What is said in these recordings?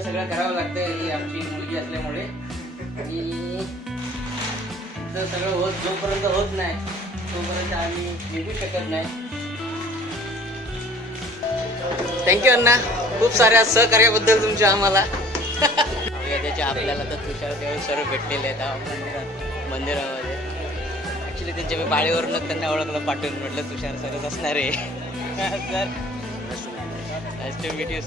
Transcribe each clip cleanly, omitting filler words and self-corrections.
ट्रेकला सगळं करावं लागतं ही आमची मुलगी असल्यामुळे. आणि सगळं जोपर्यंत होत नाही तोपर्यंत आम्ही निघू शकत नाही. थँक्यू अण्णा, खूप साऱ्या सहकार्याबद्दल तुमच्या आम्हाला. त्याच्या आपल्याला तर तुषार देव सर भेटलेले आहेत मंदिरामध्ये. ऍक्च्युली त्यांच्या मी बाळीवरूनच त्यांना ओळखलं, पाठवून म्हटलं तुषार सरच असणार आहे. Sir nice to meet you.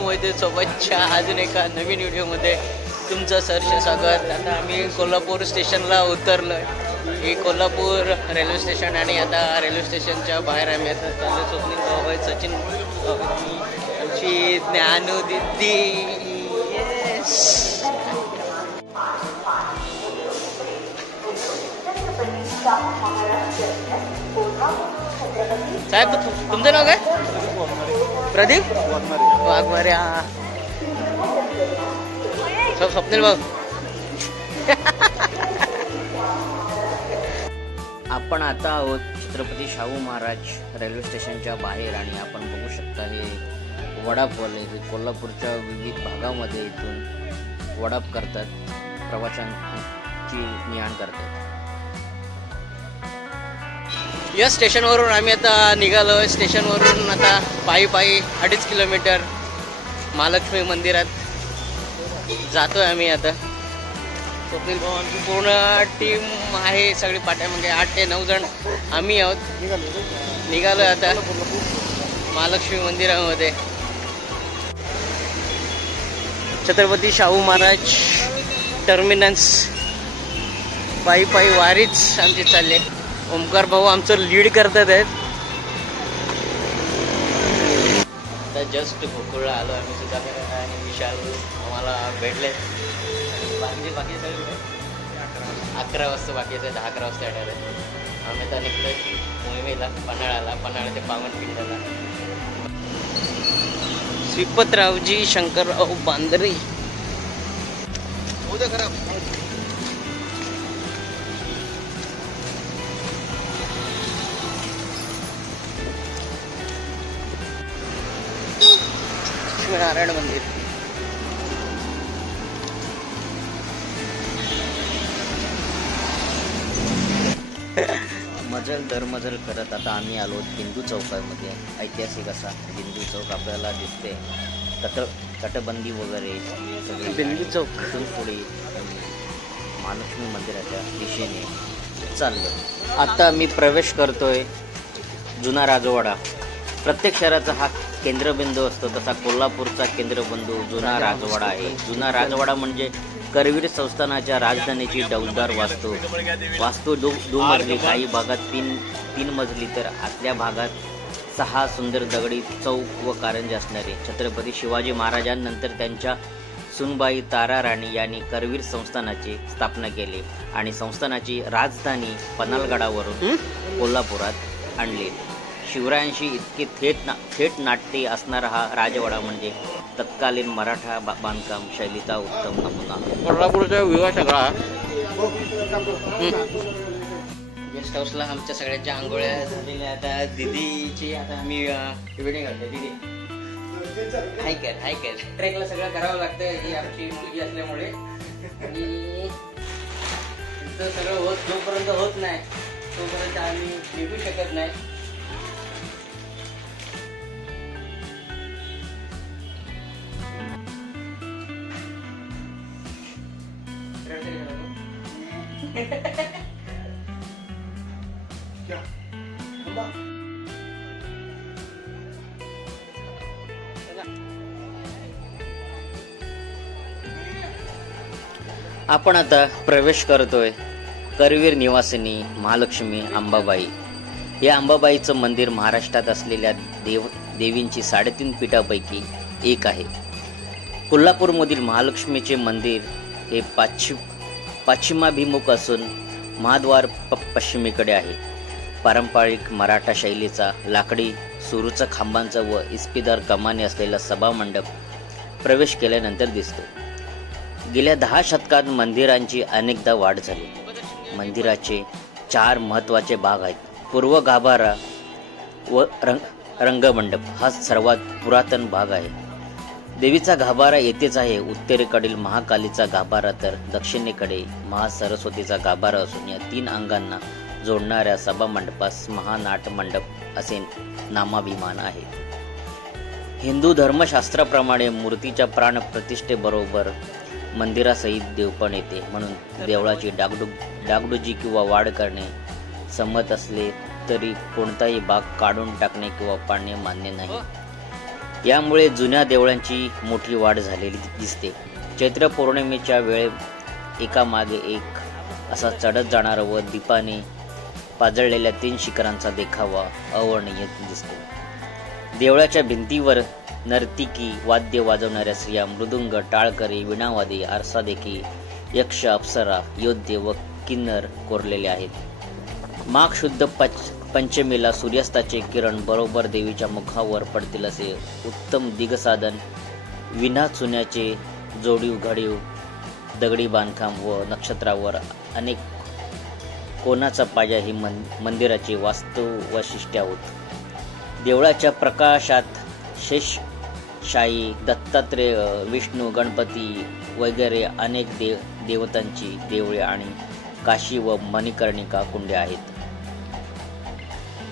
Mohite सोबतच्या अजून एका नवीन व्हिडिओमध्ये तुमचं सहर्ष स्वागत. आता आम्ही कोल्हापूर स्टेशनला उतरलोय. ही कोल्हापूर रेल्वे स्टेशन आणि आता रेल्वे स्टेशनच्या बाहेर आम्ही आता चालू. स्वप्नील भाऊ, सचिन आमची ज्ञानू दिदी. साहेब तुमचं नाव काय? प्रदीप वाघमारे. हा स्वप्नील भाऊ. आपण आता आहोत छत्रपती शाहू महाराज रेल्वे स्टेशनच्या बाहेर आणि आपण बघू शकता हे वडाप वाले कोल्हापूरच्या विविध भागामध्ये इथून वडाप करतात, प्रवाशांची ने-आण करतात. या स्टेशनवरून आम्ही आता निघालो. स्टेशनवरून आता पायी 2.5 किलोमीटर महालक्ष्मी मंदिरात जातोय आम्ही आता. स्वप्नील भाऊ आमची पूर्ण टीम आहे, सगळी पाट्यामध्ये 8 ते 9 जण आम्ही आहोत. निघालो आता महालक्ष्मी मंदिरामध्ये. छत्रपती शाहू महाराज टर्मिनस पायी वारीच आमची चालले. ओमकार भाऊ आमचं लीड करतात आहेत. आता जस्ट गोकुळला आलो आम्ही. सुधाकर आणि विशाल आम्हाला भेटले. बाकी सगळे 11 वाजता बाकीचे 10-11 वाजता येणार आहे. आम्ही आता निघतोय मोहिमेला, पन्हाळा ते पावनखिंडला. श्रीपतरावजी शंकरराव बांदरे. उद्या खराब नारायण मंदिर. मजल दरमजल करत आता आम्ही आलो हिंदू चौकामध्ये. ऐतिहासिक असा हिंदू चौक आपल्याला दिसते. तटबंदी वगैरे सगळे हिंदू चौक पुढे महालक्ष्मी मंदिराच्या दिशेने चाललं. आता मी प्रवेश करतोय जुना राजवाडा. प्रत्येक शहराचा हा केंद्रबिंदू असतो, तसा कोल्हापूरचा केंद्रबिंदू जुना राजवाडा आहे. जुना राजवाडा म्हणजे करवीर संस्थानाच्या राजधानीची डौलदार वास्तू दुमजली, काही भागात तीन मजली तर आतल्या भागात 6 सुंदर दगडी चौक व कारंजे असणारे. छत्रपती शिवाजी महाराजांनंतर त्यांच्या सुनबाई तारा राणी यांनी करवीर संस्थानाची स्थापना केली आणि संस्थानाची राजधानी पन्हाळगडावरून कोल्हापुरात आणली. शिवरायांशी इतके थेट नाट्य असणारा हा राजवाडा म्हणजे तत्कालीन मराठा बांधकाम शैलीचा उत्तम नमुना. कोल्हापूरचा विवाह सगळा. गेस्ट हाऊसला आमच्या सगळ्यांच्या आंघोळ्या झालेल्या. आता दिदीची आता आम्ही वेडिंग घालतोय. दिदी हाय कर. ट्रेकला सगळं करावं लागतं ही आमची मुलगी असल्यामुळे. आणि सगळं जोपर्यंत होत नाही तोपर्यंत आम्ही निघू शकत नाही. आपण आता प्रवेश करतोय करवीर निवासिनी महालक्ष्मी अंबाबाई. या अंबाबाईचं मंदिर महाराष्ट्रात असलेल्या देवींची 3.5 पीठापैकी एक आहे. कोल्हापूरमधील महालक्ष्मीचे मंदिर हे पश्चिमाभिमुख असून महाद्वार पश्चिमेकडे आहे. पारंपरिक मराठा शैलीचा लाकडी सुरूचा खांबांचा व इस्पिदार कमानी असलेला सभामंडप प्रवेश केल्यानंतर दिसतो. गेल्या 10 शतकात मंदिरांची अनेकदा वाढ झाली. मंदिराचे 4 महत्त्वाचे भाग आहेत. पूर्व गाभारा, व रंगमंडप हा सर्वात पुरातन भाग आहे. देवीचा गाभारा येथेच आहे. उत्तरेकडील महाकालीचा गाभारा तर दक्षिणेकडे महासरस्वतीचा गाभारा असून या 3 अंगांना जोडणाऱ्या सभामंडपास महानाट मंडप असे नामाभिमान आहे. हिंदू धर्मशास्त्राप्रमाणे मूर्तीच्या प्राणप्रतिष्ठेबरोबर मंदिरासहित देवपण येते. म्हणून देवळाची डागडुजी किंवा वाढ करणे संमत असले तरी कोणताही भाग काढून टाकणे किंवा पाडणे मान्य नाही. यामुळे जुन्या देवळांची मोठी वाढ झालेली दिसते. चैत्र पौर्णिमेच्या वेळे एकामागे एक असा चढत जाणारा व दीपाने पाजळलेल्या 3 शिखरांचा देखावा अवर्णनीय दिसतो. देवळाच्या भिंतीवर नर्तिकी, वाद्य वाजवणाऱ्या स्त्रिया, मृदुंग, टाळकरी, विणावादी, आरसादेखी, यक्ष, अप्सरा, योद्धे व किन्नर कोरलेले आहेत. माघ शुद्ध पंचमीला सूर्यास्ताचे किरण बरोबर देवीच्या मुखावर पडतील असे उत्तम दिगसाधन, विना चुन्याचे जोडीव घडीव, दगडी बांधकाम व नक्षत्रावर अनेक कोणाचा पाया ही मंदिराची वास्तव वैशिष्ट्ये होत. देवळाच्या प्रकाशात शेषशाही, दत्तात्रेय, विष्णू, गणपती वगैरे अनेक देवतांची देवळे आणि काशी व मणिकर्णिका कुंडे आहेत.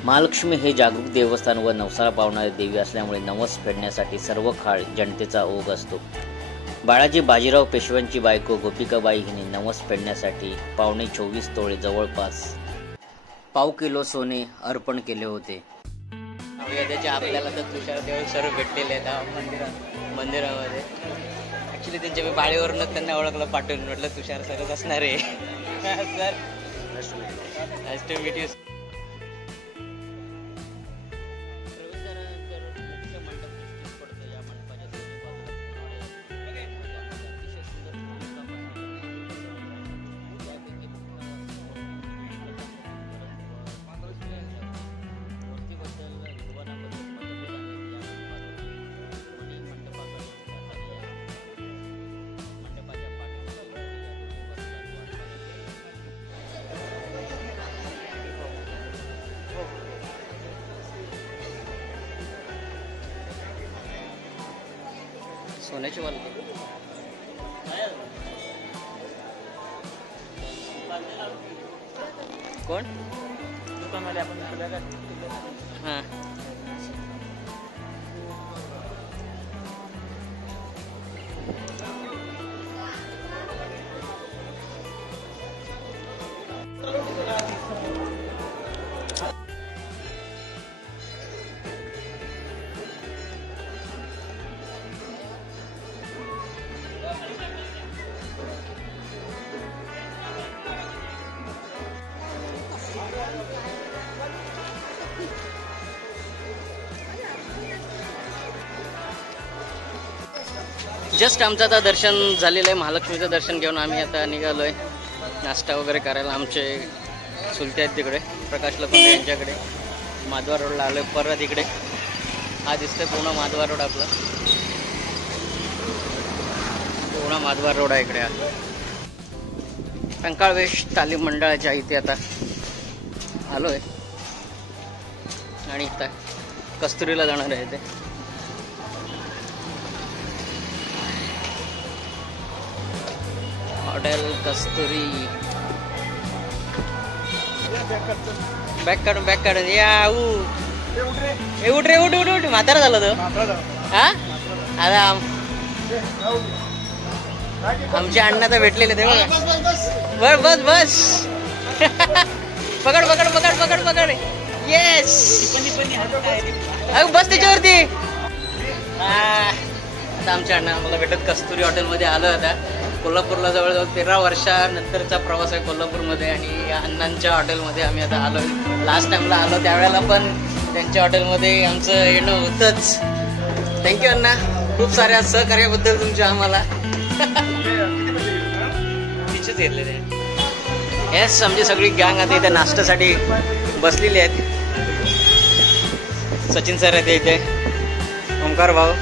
महालक्ष्मी हे जागरूक देवस्थान व नवसाला पावणारे देवी असल्यामुळे नवस फेडण्यासाठी सर्व काळ जनतेचा ओघ असतो. बाळाजी बाजीराव पेशव्यांची बायको गोपिकाबाई हिने नवस फेडण्यासाठी 24.25 तोळे जवळपास पाव किलो सोने अर्पण केले होते. त्याचे आपल्याला तर तुषार देव सर्व भेटलेले आहेत मंदिरामध्ये. ऍक्च्युली त्यांच्या मी बाळीवरूनच त्यांना ओळखलं, पाठवून म्हटलं तुषार सरच असणार आहे. Sir nice to meet you. सोन्याची वाल कोण दुकानवाले आपण हां जस्ट आमचं आता दर्शन झालेलं आहे. महालक्ष्मीचं दर्शन घेऊन आम्ही आता निघालोय नाश्ता वगैरे करायला. आमचे चुलते आहेत तिकडे, प्रकाश लकोटे यांच्याकडे. माधवा रोडला आलोय परत इकडे. हा दिसतोय पूर्ण माधवा रोड आपला, पूर्ण माधवा रोड आहे इकडे. कंकाळवेश तालीम मंडळाच्या इथे आता आलोय आणि आता कस्तुरीला जाणार आहे ते. हॉटेल कस्तुरी. बॅक काढून या उठ रे उठ म्हातारा झालं तो. हा आता आमचे अण्णा तर भेटलेले ते बघा. बस बस पकड येस बस त्याच्यावरती. आता आमच्या अण्णा मला भेटत कस्तुरी हॉटेलमध्ये आलो. आता कोल्हापूरला जवळजवळ 13 वर्षानंतरचा प्रवास आहे कोल्हापूरमध्ये आणि या अण्णांच्या हॉटेलमध्ये आम्ही आता आलो. लास्ट टाइमला आलो त्यावेळेला पण त्यांच्या हॉटेलमध्ये आमचं येणं होतंच. थँक्यू अण्णा खूप साऱ्या सहकार्याबद्दल तुमच्या आम्हाला. तिचेच घेतले ते. येस आमची सगळी गँग आता इथे नाश्त्यासाठी बसलेली आहेत. सचिन सर आहेत इथे, ओंकार भाऊ,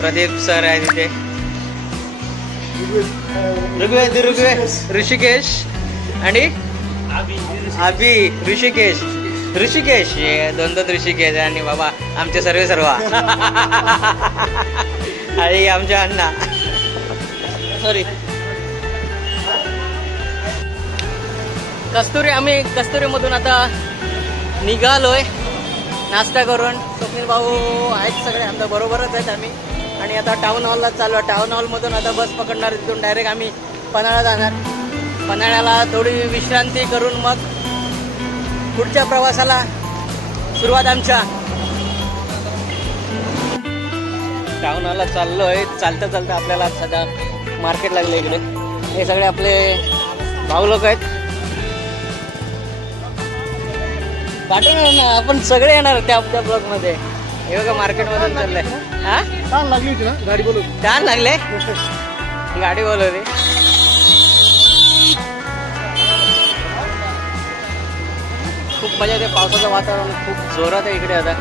प्रदीप सर आहेत इथे, ऋषिकेश आणि अभि. ऋषिकेश, दोन ऋषिकेश आणि बाबा आमचे सर्व आणि आमचे अण्णा सॉरी कस्तुरी. आम्ही कस्तुरीमधून आता निघालोय नाश्ता करून. स्वप्नील भाऊ आहेत सगळे आमच्या बरोबरच आहेत आम्ही. आणि आता टाऊन हॉलला चालू आहे. टाऊन हॉलमधून आता बस पकडणार, तिथून डायरेक्ट आम्ही पन्हाळा जाणार. पन्हाळ्याला थोडी विश्रांती करून मग पुढच्या प्रवासाला सुरुवात आमच्या. टाऊन हॉलला चाललोय. चालता चालता आपल्याला सध्या मार्केट लागलं इकडे. हे सगळे आपले भाऊ लोक आहेत. पाठवणार ना आपण सगळे येणार त्या ब्लॉक मध्ये. हे बघा मार्केट मधून चाललंय. हा छान लागली होती ना गाडी बोलून. छान लागले गाडी बोलवली. खूप मजा येते. पावसाचं वातावरण खूप जोरात आहे इकडे आता.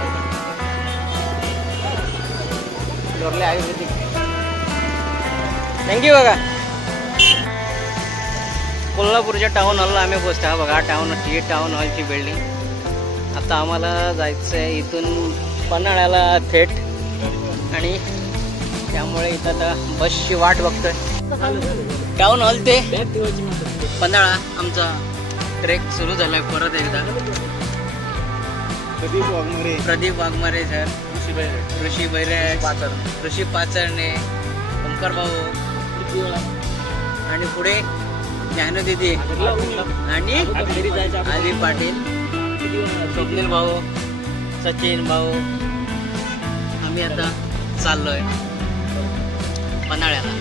डोरले आयुर्वेदिक. थँक्यू. बघा कोल्हापूरच्या टाऊन हॉलला आम्ही पोहोचतो. हा बघा टाऊन हॉलची बिल्डिंग. आता आम्हाला जायचं आहे इथून पन्हाळ्याला थेट. आणि त्यामुळे इथं आता बसची वाट बघतोय. टाऊन हॉल ते पन्हाळा आमचा ट्रेक सुरू झालाय परत एकदा. प्रदीप वाघमारे सर, ऋषी बैरे, ऋषी पाचरणे, ओंकार भाऊ आणि पुढे ज्ञानू दीदी आणि आदी पाटील, स्वप्नील भाऊ, सचिन भाऊ. आम्ही आता चाललोय पन्हाळ्याला.